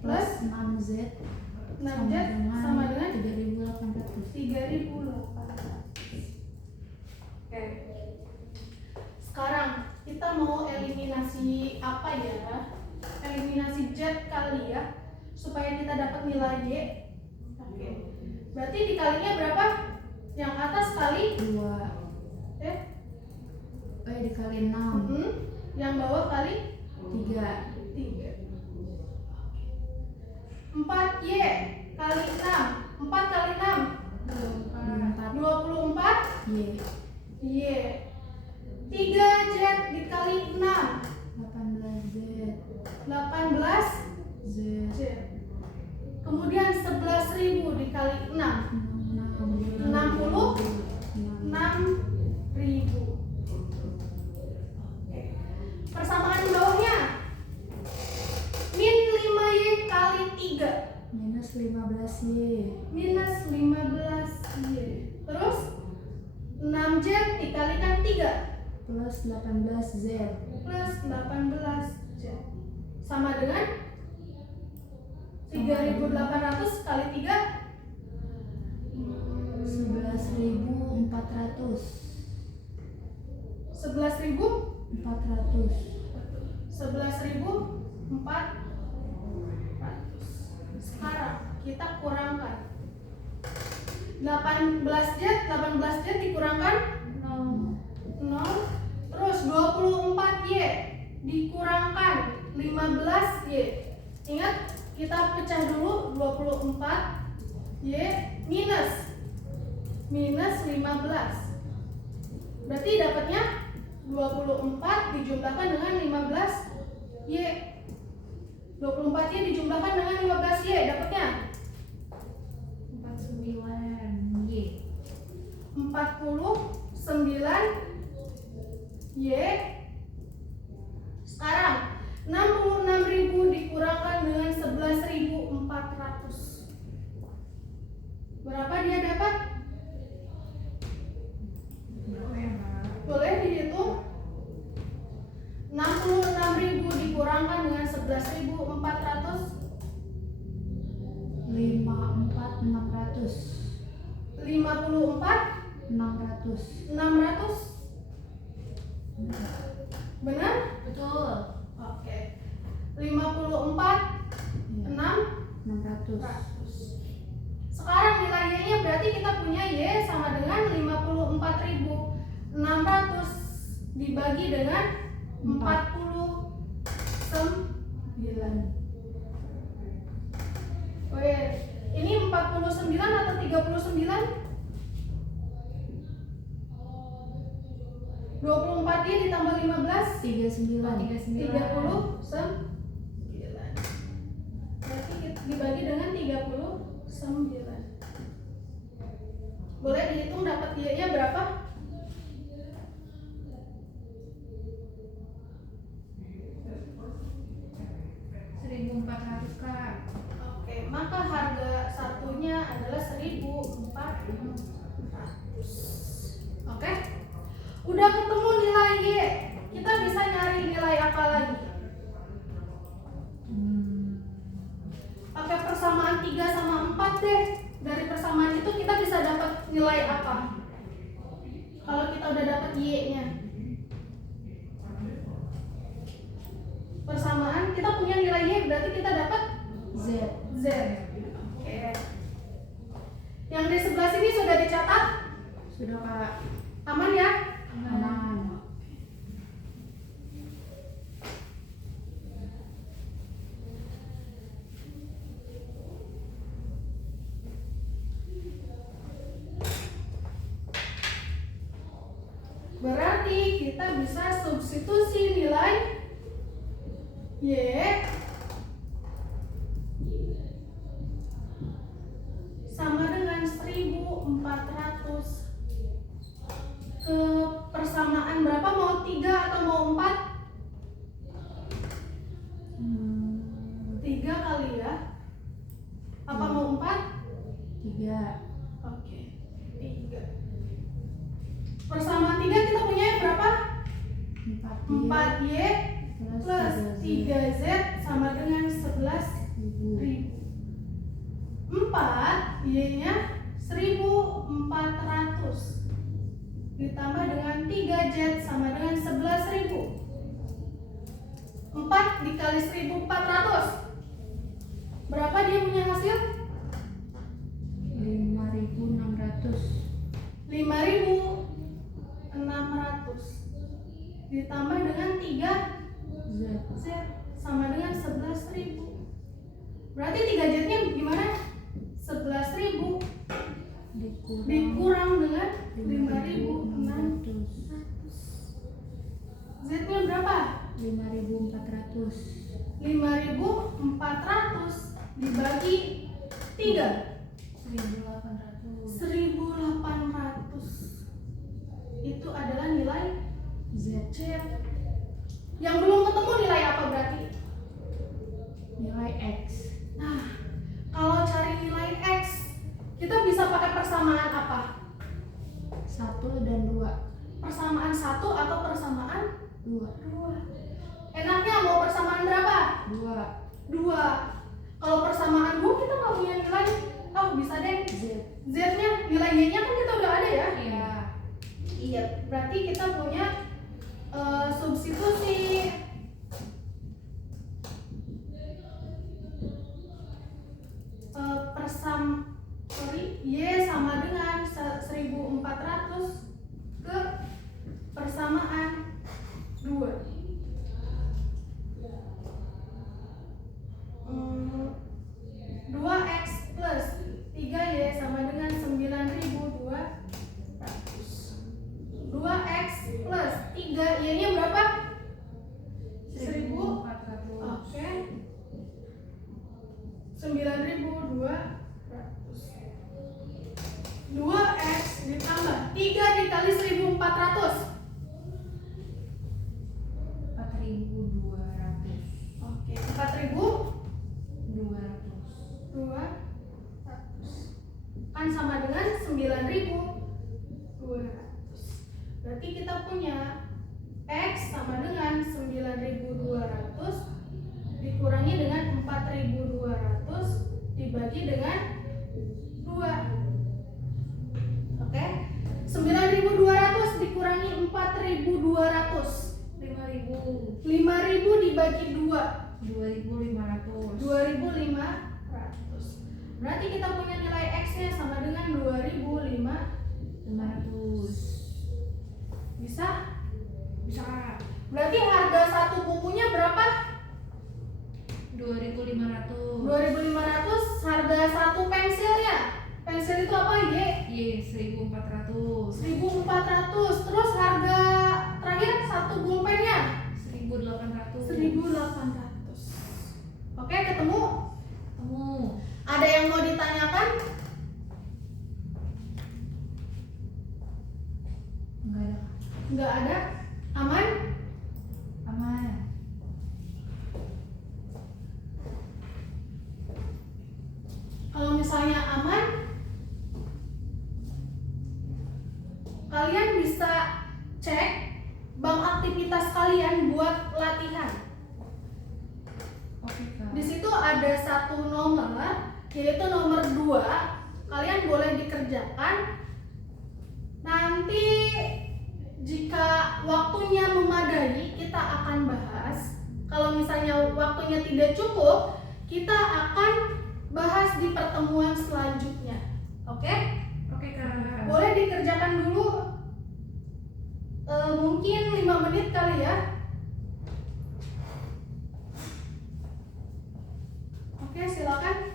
plus 6Z 6Z sama dengan 3.800. 3.800. Oke. Sekarang kita mau eliminasi apa ya? Eliminasi Z kali ya, supaya kita dapat nilai Y. Oke. Berarti dikalinya berapa? Yang atas kali 2. Dikali 6. Yang bawah kali 3. 3. 4Y kali 6. 4 kali 6 24 Y. Y. 3Z dikali 6 18Z. 18 Z. Z. Kemudian 11.000 dikali 6 60 6.000. Persamaan bawahnya min 5Y kali 3 Minus 15Y. minus 15Y. Terus 6Z dikalikan 3 Plus 18Z. plus 18Z sama dengan 3.800 kali 3 11.400. 11.400. 11.400. Sekarang kita kurangkan 18Z dikurangkan 0. Terus 24Y dikurangkan 15Y. Ingat, kita pecah dulu 24Y minus 15. Berarti dapatnya 24 dijumlahkan dengan 15Y. 24Y dijumlahkan dengan 15Y, dapatnya 49Y. 49Y. Sekarang 66.000 dikurangkan dengan 11.400. Berapa dia dapat? Berapa ya, Kak? Boleh dihitung. 66.000 dikurangkan dengan 11.400. 54.600. 54 600. 600. Benar? Betul. Oke. 54 600. 600. Sekarang nilai Y-nya berarti kita punya Y sama dengan 54.600 dibagi dengan 49. Oh iya, ini 49 atau 39? 24Y ditambah 15 39. 39. 39. dibagi dengan 39. Boleh dihitung dapat Y-nya berapa? Rp1.400 Kak. Oke, maka harga satunya adalah 1.400. Oke, udah ketemu nilai Y. Kita bisa nyari nilai apa lagi? Pakai persamaan 3 sama 4 deh. Dari persamaan itu kita bisa dapat nilai apa? Kalau kita udah dapat Y-nya. Persamaan kita punya nilai Y, berarti kita dapat Z. Z. Oke. Yang di sebelah sini sudah dicatat? Sudah Kak. Aman ya? Aman. Berarti kita bisa substitusi nilai Y sama dengan 1.400 ke persamaan berapa? Mau 3 atau mau 4? 3 kali ya. Apa mau 4? 3. Oke, 3. Persamaan 3 kita punya berapa? 4Y plus 3Z sama dengan 11.000. 4 Y-nya 1.400 ditambah dengan 3Z sama dengan 11.000. 4 dikali 1.400 berapa dia punya hasil? 5.600. 5.600 ditambah dengan 3 Z sama dengan 11.000. Berarti 3 Z-nya gimana? 11.000 dikurang dengan 5.600. Z-nya berapa? 5.400. 5.400 dibagi 3. 1.800. 1.800 itu adalah nilai Z. Yang belum ketemu nilai apa berarti? Nilai X. Nah, kalau cari nilai X kita bisa pakai persamaan apa? 1 dan 2. Persamaan 1 atau persamaan 2. 2? Enaknya mau persamaan berapa? 2. 2. Kalau persamaan 2 kita nggak punya nilai. Oh, bisa deh. Z. Z-nya, nilai Y-nya kan kita udah ada ya? Iya. Iya, berarti kita punya substitusi Y sama dengan 1.400 ke persamaan 2. 2X plus 3Y sama dengan 9.200. 2X plus 3Y-nya berapa? 1.000. 1.400. Oke. 9.200. 2X ditambah 3 dikali 1.400. 4.200. Oke, 4.200 kan sama dengan 9.200. Berarti kita punya X sama dengan 9.200 dikurangi dengan 4.200 dibagi dengan 2. Oke, 9.200 dikurangi 4.200. 5.000. 5.000 dibagi 2. 2.500. 2.500. Berarti kita punya nilai X-nya sama dengan 2.500. Bisa? Bisa Kak. Berarti harga satu bukunya berapa? 2.500. 2.500. Harga satu pensilnya. Pensil itu apa? Y. 1.400. 1.400. Terus harga terakhir satu pulpennya 1.800. 1.800. Oke, ketemu? Ketemu. nggak ada? Aman? Aman. Kalau misalnya aman, kalian bisa cek bank aktivitas kalian buat latihan. Oke kak. Di situ ada satu nomor, yaitu nomor 2. Kalian boleh dikerjakan. Nanti jika waktunya memadai, kita akan bahas. Kalau misalnya waktunya tidak cukup, kita akan bahas di pertemuan selanjutnya. Oke? Oke kak. Boleh dikerjakan dulu, mungkin 5 menit kali ya. Oke, silakan.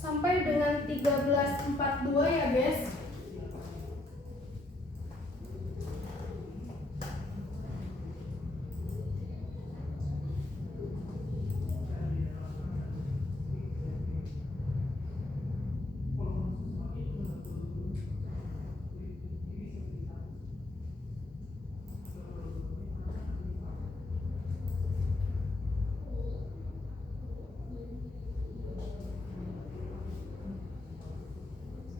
Sampai dengan 13.42 ya guys.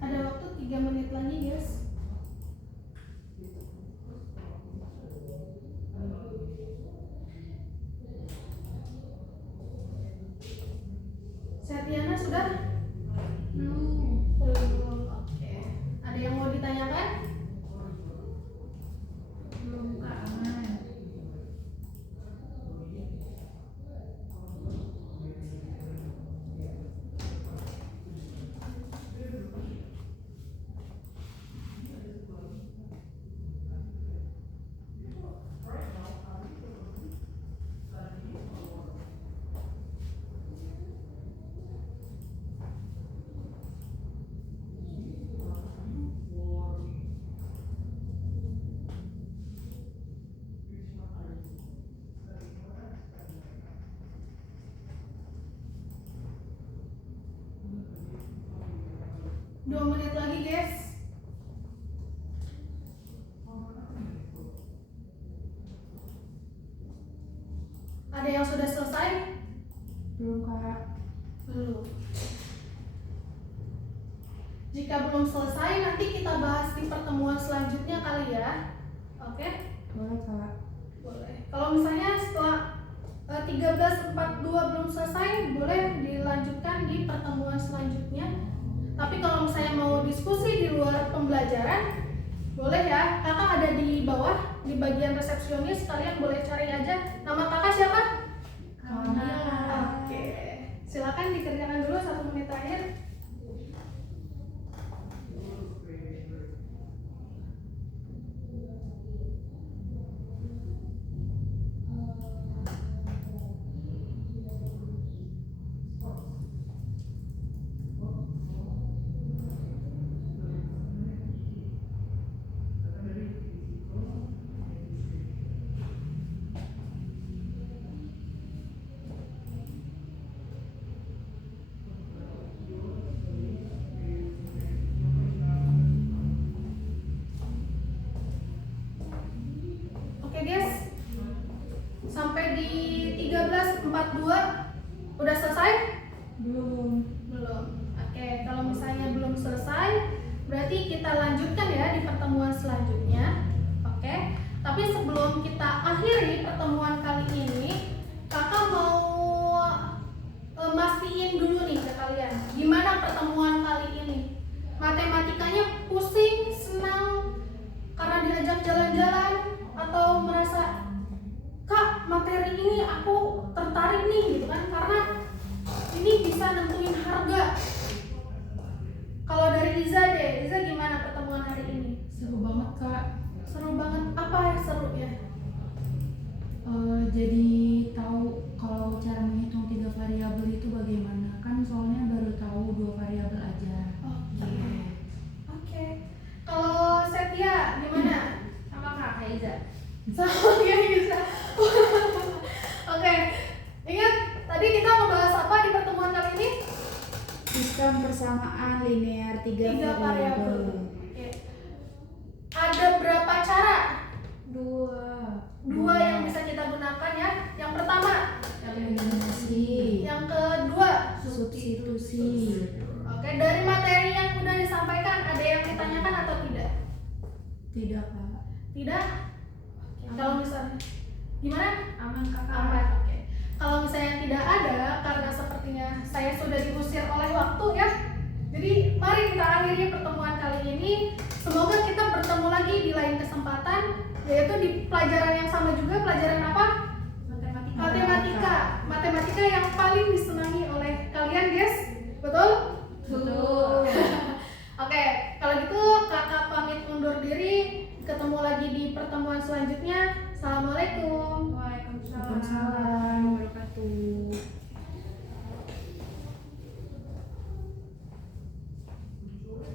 Ada waktu 3 menit lagi guys. Setiana sudah? Belum. Oke. Ada yang mau ditanyakan? Belum kak, aman. Dua menit lagi guys. Ada yang sudah selesai? Belum kak. Belum. Jika belum selesai, nanti kita bahas di pertemuan selanjutnya kali ya. Oke? Boleh kak. Boleh. Kalau misalnya setelah 13.42 belum selesai, boleh dilanjutkan di pertemuan selanjutnya. Tapi kalau misalnya mau diskusi di luar pembelajaran, boleh ya. Kakak ada di bawah, di bagian resepsionis, kalian boleh cari aja. Nama kakak siapa? Kamila. Oke. Silakan dikerjakan dulu 1 menit terakhir. Oke guys, sampai di 13.42 udah selesai? Belum. Belum. Oke, kalau misalnya belum selesai, berarti kita lanjutkan ya di pertemuan selanjutnya. Oke, tapi sebelum kita akhiri pertemuan kali ini, kakak mau mastiin dulu nih ke kalian, gimana pertemuan kali ini? Matematikanya pusing, senang, karena diajak jalan-jalan, atau merasa, Kak, jadi tahu kalau cara menghitung 3 variabel itu bagaimana? Kan soalnya baru tahu 2 variabel aja. Oke. Oke. Kalau Setia gimana? Sama Kak Iza. Sama kayak bisa. Oke. Ingat tadi kita membahas apa di pertemuan kali ini? Sistem persamaan linear 3 Tiga variabel. variabel. Oke. Ada berapa cara? 2. Dua yang bisa kita gunakan ya. Yang pertama, Eliminasi, yang kedua. substitusi. Oke, dari materi yang udah disampaikan ada yang ditanyakan atau tidak? Tidak, Kak. Tidak? Oke. Kalau misalnya gimana? Aman Kakak. Aman. Oke. Kalau misalnya tidak ada karena sepertinya saya sudah diusir oleh waktu ya. Jadi mari kita akhiri pertemuan kali ini. Semoga kita bertemu lagi di lain kesempatan, yaitu di pelajaran yang sama juga. Pelajaran apa? Matematika yang paling disenangi oleh kalian, guys. Betul? Betul. Oke, kalau gitu kakak pamit undur diri. Ketemu lagi di pertemuan selanjutnya. Assalamualaikum. Waalaikumsalam Waalaikumsalam. warahmatullahi wabarakatuh.